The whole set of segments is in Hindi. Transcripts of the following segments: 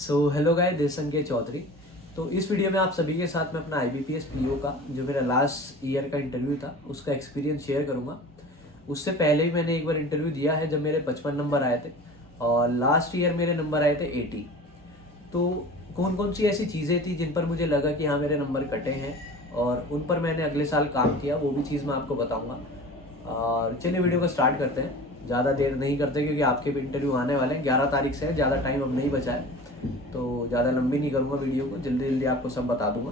हेलो गाइस, दिस संकेत चौधरी। तो इस वीडियो में आप सभी के साथ मैं अपना IBPS PO का जो मेरा लास्ट ईयर का इंटरव्यू था उसका एक्सपीरियंस शेयर करूंगा। उससे पहले ही मैंने एक बार इंटरव्यू दिया है जब मेरे 55 नंबर आए थे और लास्ट ईयर मेरे नंबर आए थे 80। तो कौन कौन सी ऐसी चीज़ें थी जिन पर मुझे लगा कि हाँ मेरे नंबर कटे हैं और उन पर मैंने अगले साल काम किया, वो भी चीज़ मैं आपको बताऊँगा। और चलिए वीडियो को स्टार्ट करते हैं। ज़्यादा देर नहीं करते क्योंकि आपके भी इंटरव्यू आने वाले हैं, 11 तारीख से है, ज़्यादा टाइम अब नहीं बचा है। तो ज़्यादा लंबी नहीं करूँगा वीडियो को, जल्दी जल्दी आपको सब बता दूंगा।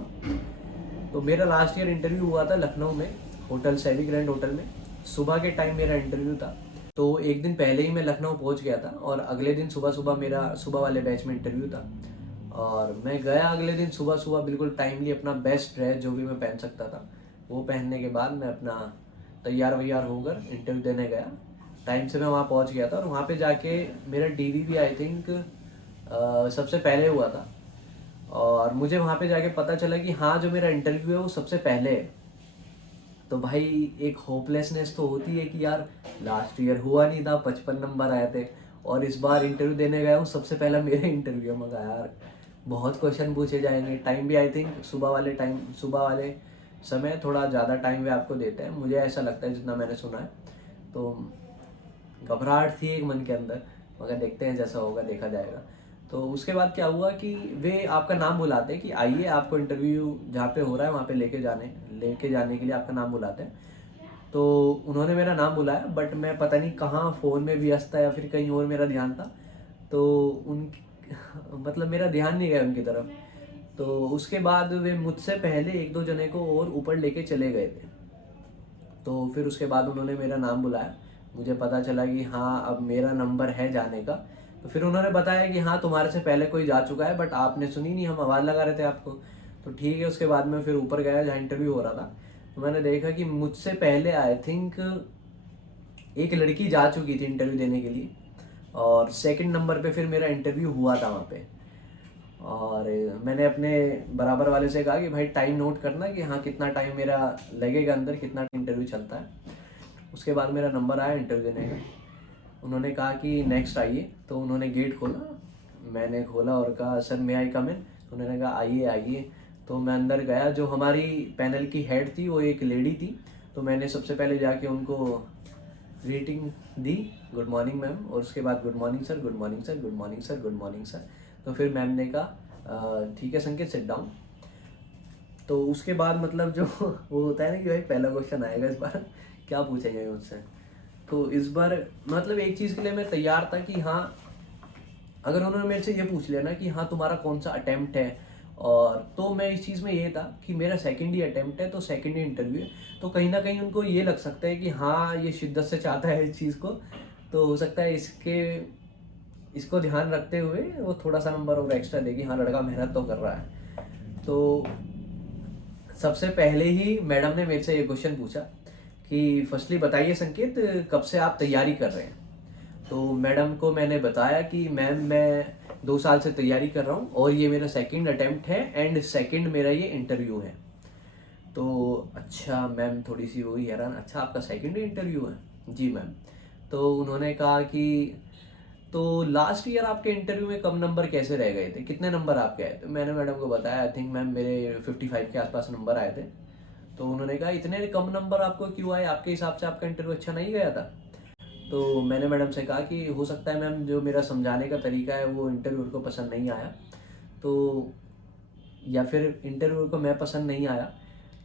तो मेरा लास्ट ईयर इंटरव्यू हुआ था लखनऊ में, होटल सेवी ग्रैंड होटल में। सुबह के टाइम मेरा इंटरव्यू था। तो एक दिन पहले ही मैं लखनऊ पहुंच गया था और अगले दिन सुबह सुबह मेरा सुबह वाले बैच में इंटरव्यू था। और मैं गया अगले दिन सुबह सुबह बिल्कुल टाइमली, अपना बेस्ट ड्रेस जो भी मैं पहन सकता था वो पहनने के बाद मैं अपना तैयार वैयार होकर इंटरव्यू देने गया। टाइम से मैं वहाँ पहुँच गया था और वहाँ पे जाके मेरा DV भी आई थिंक सबसे पहले हुआ था। और मुझे वहाँ पे जाके पता चला कि हाँ जो मेरा इंटरव्यू है वो सबसे पहले है। तो भाई एक होपलेसनेस तो होती है कि यार लास्ट ईयर हुआ नहीं था, 55 नंबर आए थे और इस बार इंटरव्यू देने गया हूँ सबसे पहला मेरा इंटरव्यू। मगा यार बहुत क्वेश्चन पूछे जाएंगे। टाइम भी आई थिंक सुबह वाले समय थोड़ा ज़्यादा टाइम वे आपको देते हैं, मुझे ऐसा लगता है जितना मैंने सुना है। तो घबराहट थी एक मन के अंदर, मगर देखते हैं जैसा होगा देखा जाएगा। तो उसके बाद क्या हुआ कि वे आपका नाम बुलाते हैं कि आइए आपको इंटरव्यू जहाँ पे हो रहा है वहाँ पे लेके जाने के लिए आपका नाम बुलाते हैं। तो उन्होंने मेरा नाम बुलाया बट मैं पता नहीं कहाँ फ़ोन में व्यस्त था या फिर कहीं और मेरा ध्यान था। तो उन मतलब मेरा ध्यान नहीं गया उनकी तरफ। तो उसके बाद वे मुझसे पहले एक दो जने को और ऊपर लेके चले गए थे। तो फिर उसके बाद उन्होंने मेरा नाम बुलाया, मुझे पता चला कि हाँ अब मेरा नंबर है जाने का। तो फिर उन्होंने बताया कि हाँ तुम्हारे से पहले कोई जा चुका है बट आपने सुनी नहीं, हम आवाज़ लगा रहे थे आपको। तो ठीक है, उसके बाद में फिर ऊपर गया जहाँ इंटरव्यू हो रहा था। तो मैंने देखा कि मुझसे पहले आई थिंक एक लड़की जा चुकी थी इंटरव्यू देने के लिए और सेकंड नंबर पे फिर मेरा इंटरव्यू हुआ था वहाँ पे। और मैंने अपने बराबर वाले से कहा कि भाई टाइम नोट करना कि हाँ कितना टाइम मेरा लगेगा अंदर, कितना इंटरव्यू चलता है। उसके बाद मेरा नंबर आया इंटरव्यू देने का। उन्होंने कहा कि नेक्स्ट आइए, तो उन्होंने गेट खोला, मैंने खोला और कहा सर मे आई कम इन। उन्होंने कहा आइए आइए। तो मैं अंदर गया, जो हमारी पैनल की हेड थी वो एक लेडी थी। तो मैंने सबसे पहले जाके उनको ग्रीटिंग दी, गुड मॉर्निंग मैम, और उसके बाद good morning sir, good morning sir, good morning sir, good morning sir. तो फिर मैम ने कहा ठीक है संकेत सिट डाउन। तो उसके बाद मतलब जो वो होता है ना कि भाई पहला क्वेश्चन आएगा इस बार क्या पूछेंगे मुझसे। तो इस बार मतलब एक चीज़ के लिए मैं तैयार था कि हाँ अगर उन्होंने मेरे से ये पूछ लिया ना कि हाँ तुम्हारा कौन सा अटेम्प्ट है, और तो मैं इस चीज़ में ये था कि मेरा सेकंड ही अटेम्प्ट है, तो सेकंड ही इंटरव्यू है। तो कहीं ना कहीं उनको ये लग सकता है कि हाँ ये शिद्दत से चाहता है इस चीज़ को, तो हो सकता है इसको ध्यान रखते हुए वो थोड़ा सा नंबर और एक्स्ट्रा देगी। हाँ लड़का मेहनत तो कर रहा है। तो सबसे पहले ही मैडम ने मेरे से ये क्वेश्चन पूछा कि फर्स्टली बताइए संकेत कब से आप तैयारी कर रहे हैं। तो मैडम को मैंने बताया कि मैम मैं 2 साल से तैयारी कर रहा हूँ और ये मेरा सेकंड अटेम्प्ट है एंड सेकंड मेरा ये इंटरव्यू है। तो अच्छा मैम, थोड़ी सी हुई हैरान, अच्छा आपका सेकंड इंटरव्यू है? जी मैम। तो उन्होंने कहा कि तो लास्ट ईयर आपके इंटरव्यू में कम नंबर कैसे रह गए थे, कितने नंबर आपके आए थे? मैंने मैडम को बताया आई थिंक मैम मेरे 55 के आसपास नंबर आए थे। तो उन्होंने कहा इतने कम नंबर आपको क्यों आए, आपके हिसाब से आपका इंटरव्यू अच्छा नहीं गया था? तो मैंने मैडम से कहा कि हो सकता है मैम जो मेरा समझाने का तरीका है वो इंटरव्यूअर को पसंद नहीं आया, तो या फिर इंटरव्यूअर को मैं पसंद नहीं आया।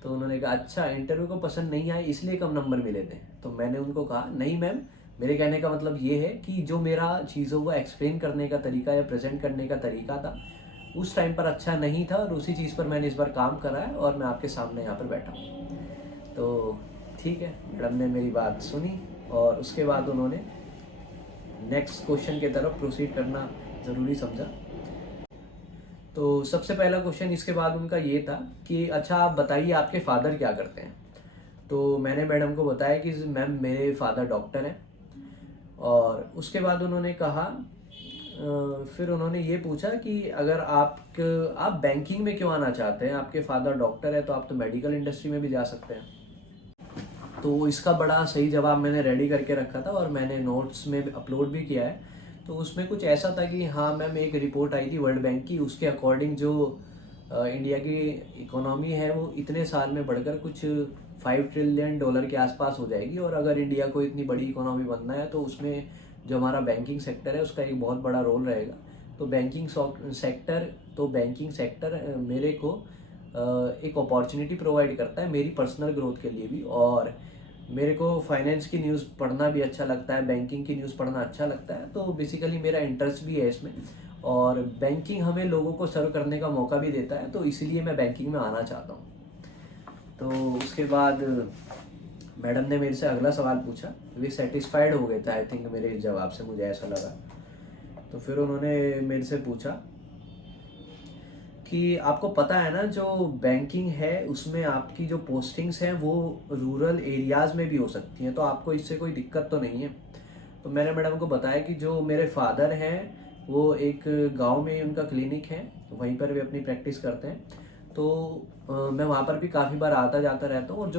तो उन्होंने कहा अच्छा इंटरव्यू को पसंद नहीं आया इसलिए कम नंबर मिले थे। तो मैंने उनको कहा नहीं मैम, मेरे कहने का मतलब ये है कि जो मेरा चीज़ों को एक्सप्लेन करने का तरीका या प्रेजेंट करने का तरीका था उस टाइम पर अच्छा नहीं था और उसी चीज़ पर मैंने इस बार काम करा है और मैं आपके सामने यहाँ पर बैठा हूँ। तो ठीक है, मैडम ने मेरी बात सुनी और उसके बाद उन्होंने नेक्स्ट क्वेश्चन की तरफ प्रोसीड करना ज़रूरी समझा। तो सबसे पहला क्वेश्चन इसके बाद उनका ये था कि अच्छा आप बताइए आपके फादर क्या करते हैं। तो मैंने मैडम को बताया कि मैम मेरे फादर डॉक्टर हैं। और उसके बाद उन्होंने कहा फिर उन्होंने ये पूछा कि अगर आप बैंकिंग में क्यों आना चाहते हैं, आपके फादर डॉक्टर है तो आप तो मेडिकल इंडस्ट्री में भी जा सकते हैं। तो इसका बड़ा सही जवाब मैंने रेडी करके रखा था और मैंने नोट्स में अपलोड भी किया है। तो उसमें कुछ ऐसा था कि हाँ मैम, एक रिपोर्ट आई थी वर्ल्ड बैंक की, उसके अकॉर्डिंग जो इंडिया की इकोनॉमी है वो इतने साल में बढ़कर कुछ $5 ट्रिलियन के आसपास हो जाएगी। और अगर इंडिया को इतनी बड़ी इकोनॉमी बनना है तो उसमें जो हमारा बैंकिंग सेक्टर है उसका एक बहुत बड़ा रोल रहेगा। तो बैंकिंग सेक्टर मेरे को एक अपॉर्चुनिटी प्रोवाइड करता है मेरी पर्सनल ग्रोथ के लिए भी। और मेरे को फाइनेंस की न्यूज़ पढ़ना भी अच्छा लगता है, बैंकिंग की न्यूज़ पढ़ना अच्छा लगता है, तो बेसिकली मेरा इंटरेस्ट भी है इसमें। और बैंकिंग हमें लोगों को सर्व करने का मौका भी देता है, तो इसीलिए मैं बैंकिंग में आना चाहता हूँ। तो उसके बाद मैडम ने मेरे से अगला सवाल पूछा। वे सेटिस्फाइड हो गए थे आई थिंक मेरे जवाब से, मुझे ऐसा लगा। तो फिर उन्होंने मेरे से पूछा कि आपको पता है ना, जो बैंकिंग है उसमें आपकी जो पोस्टिंग्स हैं वो रूरल एरियाज़ में भी हो सकती हैं, तो आपको इससे कोई दिक्कत तो नहीं है। तो मैंने मैडम को बताया कि जो मेरे फादर हैं वो एक गांव में उनका क्लिनिक है, वहीं पर वे अपनी प्रैक्टिस करते हैं। तो मैं वहाँ पर भी काफ़ी बार आता जाता रहता हूँ, और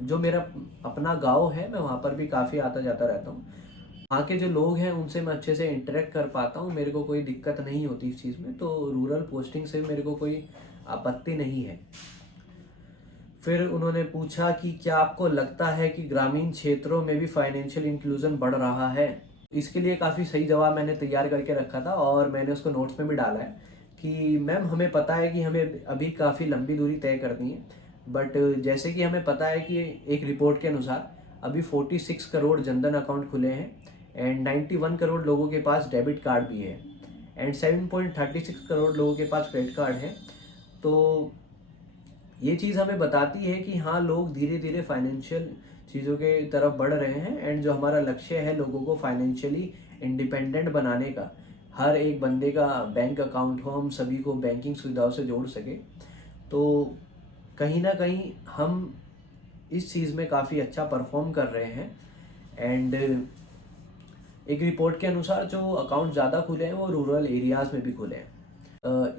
जो मेरा अपना गांव है मैं वहाँ पर भी काफ़ी आता जाता रहता हूँ। वहाँ के जो लोग हैं उनसे मैं अच्छे से इंटरेक्ट कर पाता हूँ, मेरे को कोई दिक्कत नहीं होती इस चीज़ में। तो रूरल पोस्टिंग से मेरे को कोई आपत्ति नहीं है। फिर उन्होंने पूछा कि क्या आपको लगता है कि ग्रामीण क्षेत्रों में भी फाइनेंशियल इंक्लूजन बढ़ रहा है। इसके लिए काफ़ी सही जवाब मैंने तैयार करके रखा था, और मैंने उसको नोट्स में भी डाला है कि मैम हमें पता है कि हमें अभी काफ़ी लंबी दूरी तय करनी है, बट जैसे कि हमें पता है कि एक रिपोर्ट के अनुसार अभी 46 करोड़ जनधन अकाउंट खुले हैं, एंड 91 करोड़ लोगों के पास डेबिट कार्ड भी है, एंड 7.36 करोड़ लोगों के पास क्रेडिट कार्ड है। तो ये चीज़ हमें बताती है कि हाँ, लोग धीरे धीरे फाइनेंशियल चीज़ों के तरफ बढ़ रहे हैं, एंड जो हमारा लक्ष्य है लोगों को फाइनेंशियली इंडिपेंडेंट बनाने का, हर एक बंदे का बैंक अकाउंट हो, हम सभी को बैंकिंग सुविधाओं से जोड़ सके। तो कहीं ना कहीं हम इस चीज़ में काफ़ी अच्छा परफॉर्म कर रहे हैं। एंड एक रिपोर्ट के अनुसार जो अकाउंट ज़्यादा खुले हैं वो रूरल एरियाज़ में भी खुले हैं।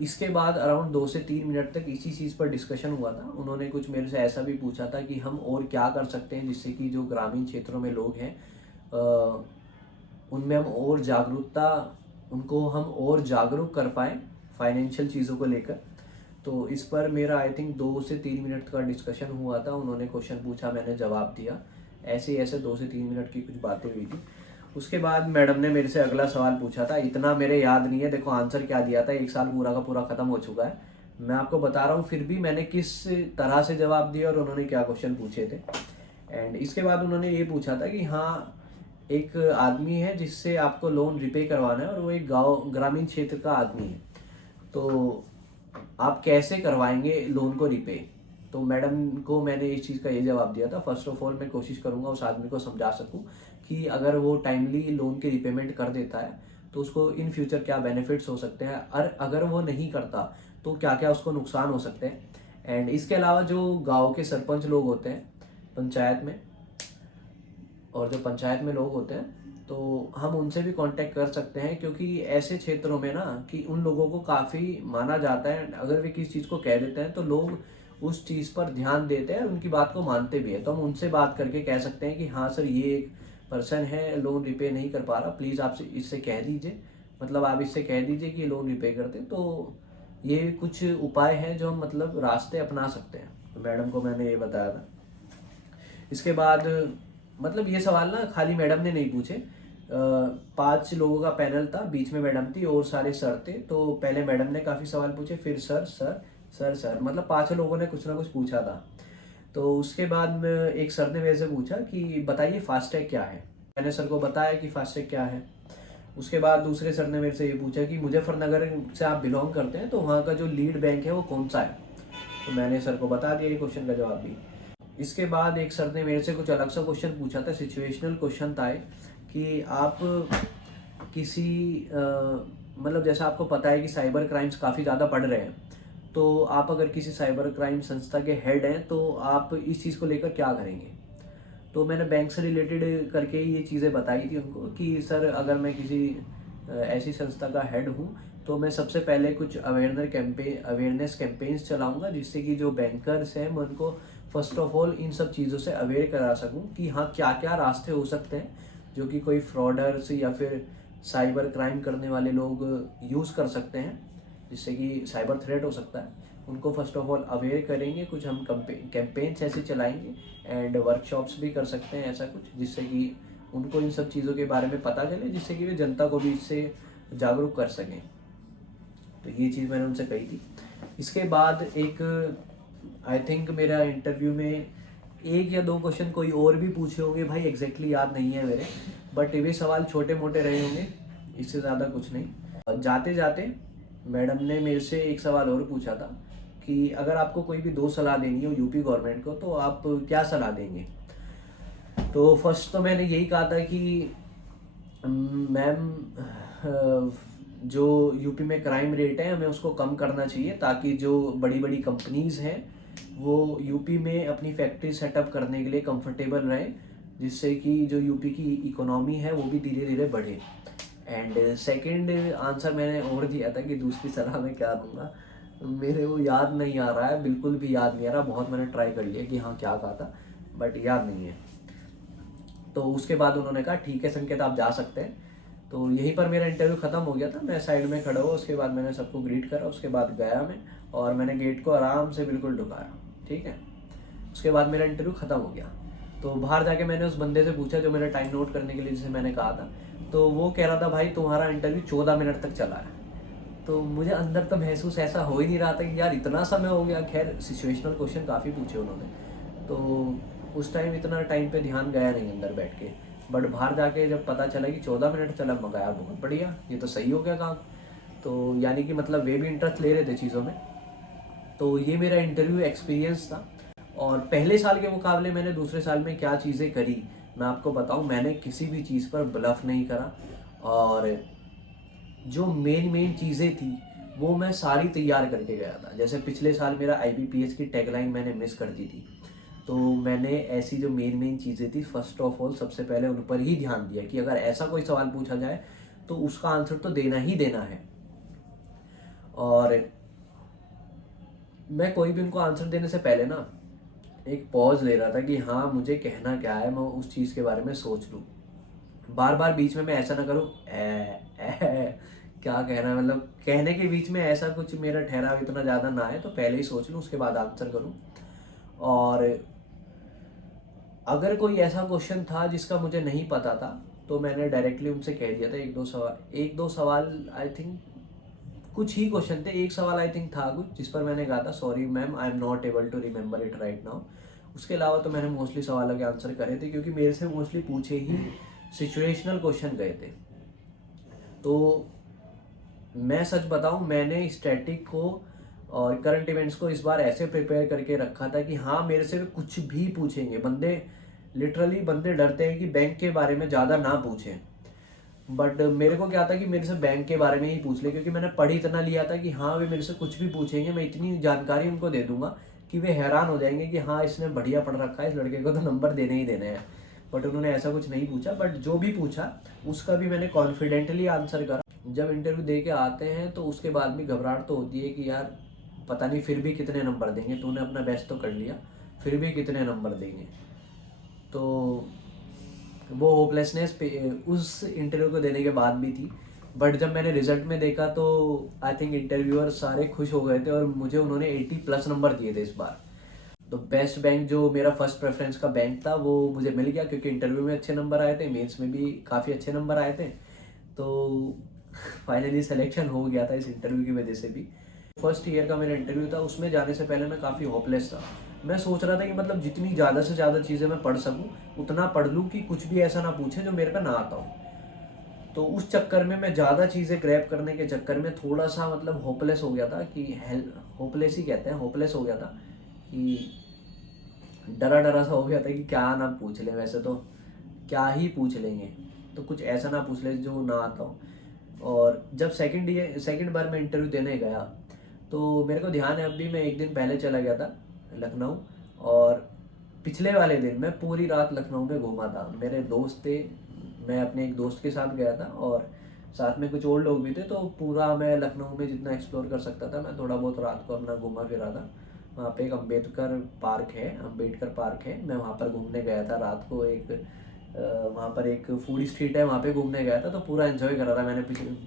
इसके बाद अराउंड 2 से 3 मिनट तक इसी चीज़ पर डिस्कशन हुआ था। उन्होंने कुछ मेरे से ऐसा भी पूछा था कि हम और क्या कर सकते हैं जिससे कि जो ग्रामीण क्षेत्रों में लोग हैं उनमें हम और जागरूकता, उनको हम और जागरूक कर पाएँ फाइनेंशियल चीज़ों को लेकर। तो इस पर मेरा आई थिंक 2 से 3 मिनट का डिस्कशन हुआ था। उन्होंने क्वेश्चन पूछा, मैंने जवाब दिया, ऐसे 2 से 3 मिनट की कुछ बातें हुई थी। उसके बाद मैडम ने मेरे से अगला सवाल पूछा था, इतना मेरे याद नहीं है, देखो आंसर क्या दिया था, 1 साल पूरा का पूरा ख़त्म हो चुका है। मैं आपको बता रहा हूँ फिर भी मैंने किस तरह से जवाब दिया और उन्होंने क्या क्वेश्चन पूछे थे। एंड इसके बाद उन्होंने ये पूछा था कि हाँ, एक आदमी है जिससे आपको लोन रिपे करवाना है, और वो एक ग्रामीण क्षेत्र का आदमी है, तो आप कैसे करवाएंगे लोन को रिपे। तो मैडम को मैंने इस चीज़ का ये जवाब दिया था, फर्स्ट ऑफ ऑल मैं कोशिश करूँगा उस आदमी को समझा सकूँ कि अगर वो टाइमली लोन की रिपेमेंट कर देता है तो उसको इन फ्यूचर क्या बेनिफिट्स हो सकते हैं, और अगर वो नहीं करता तो क्या क्या उसको नुकसान हो सकते हैं। एंड इसके अलावा जो गांव के सरपंच लोग होते हैं पंचायत में, और जो पंचायत में लोग होते हैं, तो हम उनसे भी कांटेक्ट कर सकते हैं, क्योंकि ऐसे क्षेत्रों में ना कि उन लोगों को काफ़ी माना जाता है, अगर वे किसी चीज़ को कह देते हैं तो लोग उस चीज़ पर ध्यान देते हैं और उनकी बात को मानते भी हैं। तो हम उनसे बात करके कह सकते हैं कि हाँ सर, ये एक पर्सन है लोन रिपे नहीं कर पा रहा, प्लीज़ आप इससे कह दीजिए, मतलब आप इससे कह दीजिए कि लोन रिपे कर दे। तो ये कुछ उपाय हैं जो हम मतलब रास्ते अपना सकते हैं। तो मैडम को मैंने ये बताया था। इसके बाद मतलब ये सवाल ना खाली मैडम ने नहीं पूछे, 5 लोगों का पैनल था, बीच में मैडम थी और सारे सर थे। तो पहले मैडम ने काफ़ी सवाल पूछे, फिर सर सर सर सर, मतलब 5 लोगों ने कुछ ना कुछ पूछा था। तो उसके बाद एक सर ने मेरे से पूछा कि बताइए फास्टैग क्या है। मैंने सर को बताया कि फास्टैग क्या है। उसके बाद दूसरे सर ने मेरे से ये पूछा कि मुजफ्फरनगर से आप बिलोंग करते हैं तो वहाँ का जो लीड बैंक है वो कौन सा है। तो मैंने सर को बता दिया ये क्वेश्चन का जवाब भी। इसके बाद एक सर ने मेरे से कुछ अलग सा क्वेश्चन पूछा था, सिचुएशनल क्वेश्चन था कि आप किसी मतलब जैसा आपको पता है कि साइबर क्राइम्स काफ़ी ज़्यादा बढ़ रहे हैं, तो आप अगर किसी साइबर क्राइम संस्था के हेड हैं तो आप इस चीज़ को लेकर क्या करेंगे। तो मैंने बैंक से रिलेटेड करके ये चीज़ें बताई थी उनको कि सर, अगर मैं किसी ऐसी संस्था का हेड हूँ तो मैं सबसे पहले कुछ अवेयरनेस कैंपेन्स चलाऊँगा, जिससे कि जो बैंकर्स हैं मैं उनको फर्स्ट ऑफ ऑल इन सब चीज़ों से अवेयर करा सकूँ कि हाँ क्या क्या रास्ते हो सकते हैं जो कि कोई फ्रॉडर्स या फिर साइबर क्राइम करने वाले लोग यूज़ कर सकते हैं, जिससे कि साइबर थ्रेट हो सकता है, उनको फर्स्ट ऑफ ऑल अवेयर करेंगे। कुछ हम कैंपेन्स ऐसे चलाएंगे एंड वर्कशॉप्स भी कर सकते हैं ऐसा कुछ, जिससे कि उनको इन सब चीज़ों के बारे में पता चले, जिससे कि वे जनता को भी इससे जागरूक कर सकें। तो ये चीज़ मैंने उनसे कही थी। इसके बाद एक आई थिंक मेरा इंटरव्यू में 1 या 2 क्वेश्चन कोई और भी पूछे होंगे भाई, एग्जैक्टली याद नहीं है मेरे, बट वे सवाल छोटे मोटे रहे होंगे, इससे ज़्यादा कुछ नहीं। जाते जाते मैडम ने मेरे से एक सवाल और पूछा था कि अगर आपको कोई भी 2 सलाह देनी हो यूपी गवर्नमेंट को, तो आप क्या सलाह देंगे। तो फर्स्ट तो मैंने यही कहा था कि मैम, जो यूपी में क्राइम रेट है हमें उसको कम करना चाहिए, ताकि जो बड़ी बड़ी कंपनीज़ हैं वो यूपी में अपनी फैक्ट्री सेटअप करने के लिए कंफर्टेबल रहें, जिससे कि जो यूपी की इकोनॉमी है वो भी धीरे धीरे बढ़े। एंड सेकंड आंसर मैंने और दिया था कि दूसरी सलाह मैं क्या दूंगा, मेरे वो याद नहीं आ रहा है, बिल्कुल भी याद नहीं आ रहा। बहुत मैंने ट्राई कर लिया कि हाँ क्या कहा था, बट याद नहीं है। तो उसके बाद उन्होंने कहा ठीक है संकेत, आप जा सकते हैं। तो यहीं पर मेरा इंटरव्यू ख़त्म हो गया था। मैं साइड में खड़ा हुआ, उसके बाद मैंने सबको ग्रीट करा, उसके बाद गया मैं और मैंने गेट को आराम से बिल्कुल ढुकाया, ठीक है। उसके बाद मेरा इंटरव्यू ख़त्म हो गया। तो बाहर जाके मैंने उस बंदे से पूछा जो मेरा टाइम नोट करने के लिए, जिसे मैंने कहा था, तो वो कह रहा था भाई तुम्हारा इंटरव्यू 14 मिनट तक चला है। तो मुझे अंदर तो महसूस ऐसा हो ही नहीं रहा था कि यार इतना समय हो गया। खैर सिचुएशनल क्वेश्चन काफ़ी पूछे उन्होंने, तो उस टाइम इतना टाइम पे ध्यान गया नहीं अंदर बैठ के। बट बाहर जाके जब पता चला कि 14 मिनट चला, मगा यार बहुत बढ़िया, ये तो सही हो गया काम। तो यानी कि मतलब वे भी इंटरेस्ट ले रहे थे चीज़ों में। तो ये मेरा इंटरव्यू एक्सपीरियंस था। और पहले साल के मुकाबले मैंने दूसरे साल में क्या चीज़ें करी मैं आपको बताऊं। मैंने किसी भी चीज़ पर ब्लफ नहीं करा, और जो मेन चीज़ें थी वो मैं सारी तैयार करके गया था। जैसे पिछले साल मेरा IBPS की टैगलाइन मैंने मिस कर दी थी, तो मैंने ऐसी जो मेन चीज़ें थी फर्स्ट ऑफ ऑल सबसे पहले उन पर ही ध्यान दिया कि अगर ऐसा कोई सवाल पूछा जाए तो उसका आंसर तो देना ही देना है। और मैं कोई भी उनको आंसर देने से पहले ना एक पॉज ले रहा था कि हाँ मुझे कहना क्या है, मैं उस चीज़ के बारे में सोच लूँ। बार बार बीच में मैं ऐसा ना करूँ क्या कहना है, मतलब कहने के बीच में ऐसा कुछ मेरा ठहराव इतना ज़्यादा ना है, तो पहले ही सोच लूँ उसके बाद आंसर करूँ। और अगर कोई ऐसा क्वेश्चन था जिसका मुझे नहीं पता था तो मैंने डायरेक्टली उनसे कह दिया था। एक दो सवाल आई थिंक, कुछ ही क्वेश्चन थे। एक सवाल आई थिंक था कुछ जिस पर मैंने कहा था sorry ma'am I am not able to remember it right now. उसके अलावा तो मैंने मोस्टली सवालों के आंसर करे थे, क्योंकि मेरे से मोस्टली पूछे ही सिचुएशनल क्वेश्चन गए थे। तो मैं सच बताऊं, मैंने स्टैटिक को और करंट इवेंट्स को इस बार ऐसे प्रिपेयर करके रखा था कि हाँ मेरे से कुछ भी पूछेंगे। लिटरली बंदे डरते हैं कि बैंक के बारे में ज़्यादा ना पूछें, बट मेरे को क्या था कि मेरे से बैंक के बारे में ही पूछ ले, क्योंकि मैंने पढ़ इतना लिया था कि हाँ वे मेरे से कुछ भी पूछेंगे, मैं इतनी जानकारी उनको दे दूंगा कि वे हैरान हो जाएंगे कि हाँ इसने बढ़िया पढ़ रखा है, इस लड़के को तो नंबर देने ही देने हैं। बट उन्होंने ऐसा कुछ नहीं पूछा, बट जो भी पूछा उसका भी मैंने कॉन्फिडेंटली आंसर करा। जब इंटरव्यू दे के आते हैं तो उसके बाद भी घबराहट तो होती है कि यार पता नहीं फिर भी कितने नंबर देंगे, तूने अपना बेस्ट तो कर लिया, फिर भी कितने नंबर देंगे। तो वो होपलेसनेस उस इंटरव्यू को देने के बाद भी थी। बट जब मैंने रिजल्ट में देखा तो आई थिंक इंटरव्यूअर सारे खुश हो गए थे और मुझे उन्होंने 80+ नंबर दिए थे इस बार। तो बेस्ट बैंक जो मेरा फर्स्ट प्रेफरेंस का बैंक था वो मुझे मिल गया, क्योंकि इंटरव्यू में अच्छे नंबर आए थे, मेंस में भी काफ़ी अच्छे नंबर आए थे। तो फाइनली सिलेक्शन हो गया था इस इंटरव्यू की वजह से भी। फर्स्ट ईयर का मेरा इंटरव्यू था, उसमें जाने से पहले मैं काफ़ी होपलेस था। मैं सोच रहा था कि मतलब जितनी ज़्यादा से ज़्यादा चीज़ें मैं पढ़ सकूं उतना पढ़ लूं कि कुछ भी ऐसा ना पूछे जो मेरे पे ना आता हो। तो उस चक्कर में मैं ज़्यादा चीज़ें ग्रैब करने के चक्कर में थोड़ा सा मतलब होपलेस हो गया था कि होपलेस ही कहते हैं, होपलेस हो गया था कि डरा डरा सा हो गया था कि क्या ना पूछ ले, वैसे तो क्या ही पूछ लेंगे, तो कुछ ऐसा ना पूछ ले जो ना आता हो। और जब सेकंड बार मैं इंटरव्यू देने गया तो मेरे को ध्यान है अब भी, मैं एक दिन पहले चला गया था लखनऊ, और पिछले वाले दिन मैं पूरी रात लखनऊ में घूमा था। मेरे दोस्त थे, मैं अपने एक दोस्त के साथ गया था और साथ में कुछ और लोग भी थे। तो पूरा मैं लखनऊ में जितना एक्सप्लोर कर सकता था मैं थोड़ा बहुत रात को अपना घूमा फिरा था। वहाँ पे एक अम्बेडकर पार्क है, मैं वहाँ पर घूमने गया था रात को। एक वहाँ पर एक फूड स्ट्रीट है, वहाँ पे घूमने गया था, तो पूरा एंजॉय करा था मैंने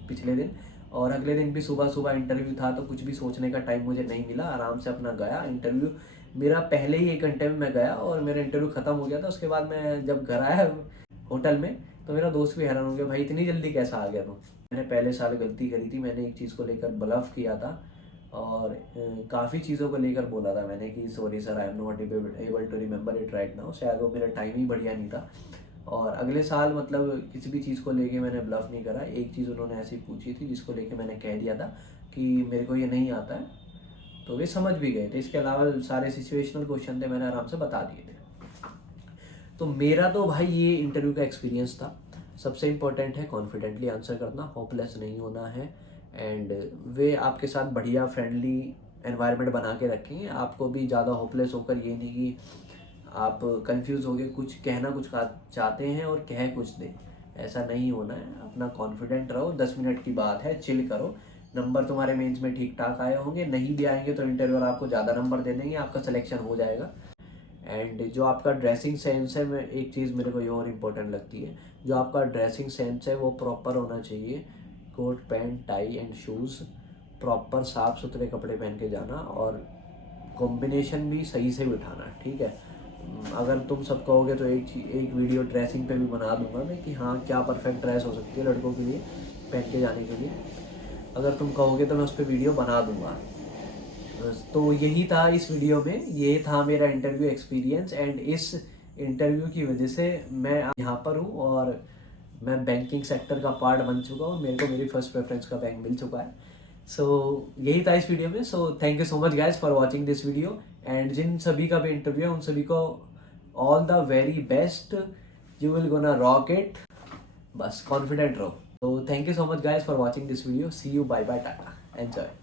पिछले दिन। और अगले दिन भी सुबह सुबह इंटरव्यू था, तो कुछ भी सोचने का टाइम मुझे नहीं मिला, आराम से अपना गया इंटरव्यू। मेरा पहले ही 1 घंटे में मैं गया और मेरा इंटरव्यू ख़त्म हो गया था। उसके बाद मैं जब घर आया होटल में, तो मेरा दोस्त भी हैरान हो गया, भाई इतनी जल्दी कैसा आ गया तुम। मैंने पहले साल गलती करी थी, मैंने एक चीज़ को लेकर ब्लफ किया था और काफ़ी चीज़ों को लेकर बोला था मैंने कि sorry sir, I am not able to remember it right now. शायद वो मेरा टाइम ही बढ़िया नहीं था। और अगले साल मतलब किसी भी चीज़ को लेके मैंने ब्लफ नहीं करा। एक चीज़ उन्होंने ऐसी पूछी थी जिसको लेके मैंने कह दिया था कि मेरे को ये नहीं आता है, तो वे समझ भी गए थे। इसके अलावा सारे सिचुएशनल क्वेश्चन थे, मैंने आराम से बता दिए थे। तो मेरा तो भाई ये इंटरव्यू का एक्सपीरियंस था। सबसे इम्पोर्टेंट है कॉन्फिडेंटली आंसर करना, होपलेस नहीं होना है। एंड वे आपके साथ बढ़िया फ्रेंडली एनवायरनमेंट बना के रखेंगे। आपको भी ज़्यादा होपलेस होकर ये नहीं कि आप कंफ्यूज हो गए, कुछ कहना कुछ चाहते हैं और कह कुछ दें, ऐसा नहीं होना है। अपना कॉन्फिडेंट रहो, 10 मिनट की बात है, चिल करो। नंबर तुम्हारे मेंस में ठीक ठाक आए होंगे, नहीं भी आएंगे तो इंटरव्यूअर आपको ज़्यादा नंबर दे देंगे, आपका सिलेक्शन हो जाएगा। एंड जो आपका ड्रेसिंग सेंस है, मैं एक चीज़ मेरे को ये और इम्पोर्टेंट लगती है, जो आपका ड्रेसिंग सेंस है वो प्रॉपर होना चाहिए। Coat pant tie and shoes, proper साफ़ सुथरे कपड़े पहन के जाना और कॉम्बिनेशन भी सही से बिठाना, ठीक है। अगर तुम सब कहोगे तो एक वीडियो ड्रेसिंग पे भी बना दूंगा मैं कि हाँ क्या परफेक्ट ड्रेस हो सकती है लड़कों के लिए पहन के जाने के लिए। अगर तुम कहोगे तो मैं उस पर वीडियो बना दूंगा। तो यही था इस वीडियो में, ये था मेरा इंटरव्यू एक्सपीरियंस। एंड इस इंटरव्यू की वजह से मैं यहाँ पर हूँ और मैं बैंकिंग सेक्टर का पार्ट बन चुका हूँ। मेरे को मेरी फर्स्ट प्रेफरेंस का बैंक मिल चुका है। सो यही था इस वीडियो में। So thank you so much guys for watching this video. And जिन सभी का भी इंटरव्यू है उन सभी को all the very best, you will gonna rock it. बस कॉन्फिडेंट रहो। तो thank you so much guys for watching this video. See you, bye bye, tata, enjoy.